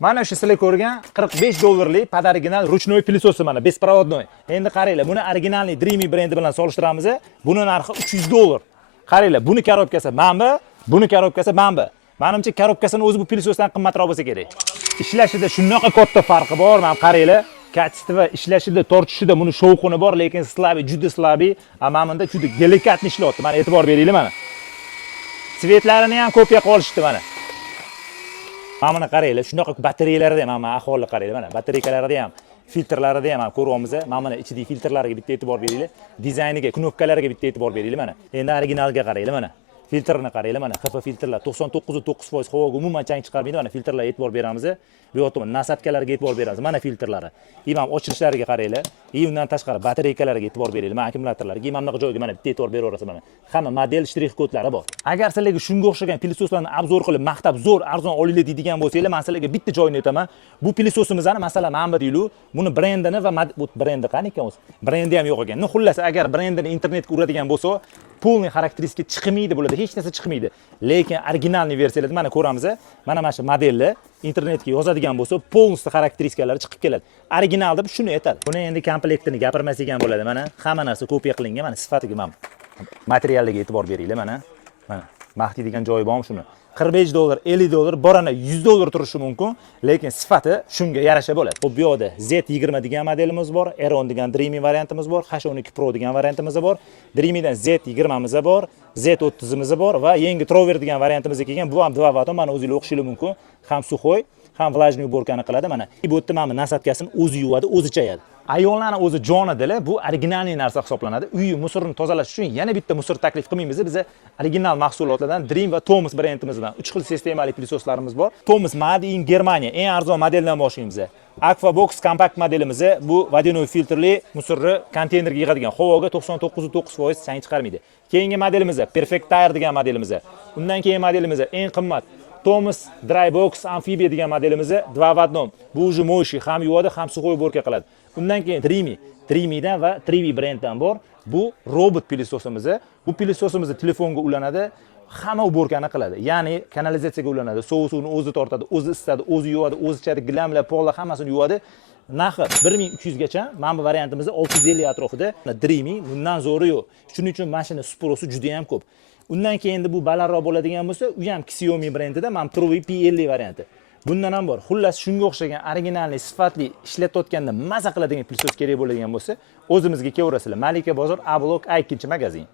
Mana shu sizlar ko'rgan $45 podoriginal ruchnoy pilisosi mana bespроводной. Endi qaranglar, buni originalniy Dreamy brendi bilan solishtiramiz. Buni narxi $300. Qaranglar, buni korobkasi manba, buni korobkasi manba. Menimcha korobkasini o'zi bu pilisosdan qimmatroq bo'lsa kerak. Ishlashida shunaqa katta farqi bor, mana qaranglar. Kачество ishlashida, tortishida buni shovqini bor, lekin slabi, juda slabi, mana bunda juda delikatni ishlayapti. Mana e'tibor beringlar mana. Svetlarini ham ko'pga qolishdi mana. Mana buni qaranglar, shunaqa batareyalarida ham, mana ahvoli qaranglar mana. Batareykalarida ham, filtrlarida ham ko'ryapmiz. Mana buni ichidagi filtrlarga bitta e'tibor beringlar. Dizayniga, knopkalariga bitta e'tibor beringlar mana. Endi originalga qaranglar mana. Filtrni qaranglar mana. HEPA filtrlar 99.9% havoga umuman chang chiqarmaydi. Mana filtrlarga e'tibor beramiz. Bu yoqda nasatkalarga e'tibor beramiz. Mana filtrlari. Imam ochilishlariga qaranglar. Undan tashqari batareykalarga e'tibor beringlar. Mana akkumulyatorlarga, imam bunaqa joyga mana bitta e'tibor beraverasiz mana. Hamma model shtrix kodlari bor. Agar sizlarga shunga o'xshagan pilisoslarni obzor qilib, maqtab zo'r, arzon olinglar deydigan bo'lsanglar, men sizlarga bitta joyini aytaman. Bu pilososimizni, masalan, mana bu deylu, buni brendini va bu brendi qani ekan o'zi? Brendi ham yo'q ekan. Xullas, agar brendini internetga uradigan bo'lsa, polniy xarakteristika chiqmaydi bo'ladi, hech narsa chiqmaydi. Lekin originalniy versiyalarda mana ko'ramiz, mana shu modelni internetga yozadigan bo'lsa, polniy xarakteristikalari chiqib keladi. Original deb shuni aytadi. Buni endi komplektini gapirmasak ham bo'ladi. Mana hamma narsa kopiya qilingan, mana sifatiga mana materiallarga e'tibor beringlar mana. Mana maqti degan joyi bormi shuni? $45, $50, borana $100 turishi mumkin, lekin sifati shunga yarasha bo'ladi. Xo'p, bu yoqda Z20 degan modelimiz bor, Aeron degan Dreamy variantimiz bor, H12 Pro degan variantimiz bor, Dreamydan Z20miz bor, Z30imiz bor va yangi Trover degan variantimiz kelgan. Bu ham 2 vaton, mana o'zingiz o'qishingiz mumkin. Ham suxoy, ham влажный уборкani qiladi mana. Bu yerda mana nasatkasini o'zi yuvadi, o'zi chayadi. Ayollarning o'zi jonidilar, bu originalniy narsa hisoblanadi. Uy musorni tozalash uchun yana bitta musor taklif qilmaymiz. Biz original mahsulotlardan Dream va Thomas brendimizdan 3 xil sistemali pilososlarimiz bor. Thomas Made in Germaniya, eng arzon modeldan boshlaymiz. Aquabox kompakt modelimiz bu vodяной filtrli musorni konteynerga yig'adigan, havoga 99.9% chang chiqarmaydi. Keyingi modelimiz Perfect Tire degan modelimiz. Undan keyin modelimiz eng qimmat Thomas Drybox Amphibia degan modelimiz 2 в 1. Bu уже mo'shi, ham yuvadi, ham suxoy borka qiladi. Undan keyin Dreamydan va Trivi brenddan bor. Bu robot pilososimiz. Bu pilososimiz telefonga ulanadi, hamma uborkani qiladi. Ya'ni kanalizatsiyaga ulanadi, sovuq suvni o'zi tortadi, o'zi isitadi, o'zi yuvadi, o'zi ichadi, gilamlar, pollar hammasini yuvadi. Narxi 1300 gacha. Mana bu variantimiz 650 atrofida. Dreamy bundan zo'ri yo'q. Shuning uchun mashina spurosi juda ham ko'p. Undan keyin bu balandroq bo'ladigan bo'lsa, u ham Xiaomi brendida, mana Pro P50 varianti. Bundan ham bor. Xullas shunga o'xshagan originalniy, sifatli ishlatayotganda maza qiladigan pilosos kerak bo'ladigan bo'lsa, o'zimizga kelaverasizlar. Malika bozor, A blok, A2 magazin.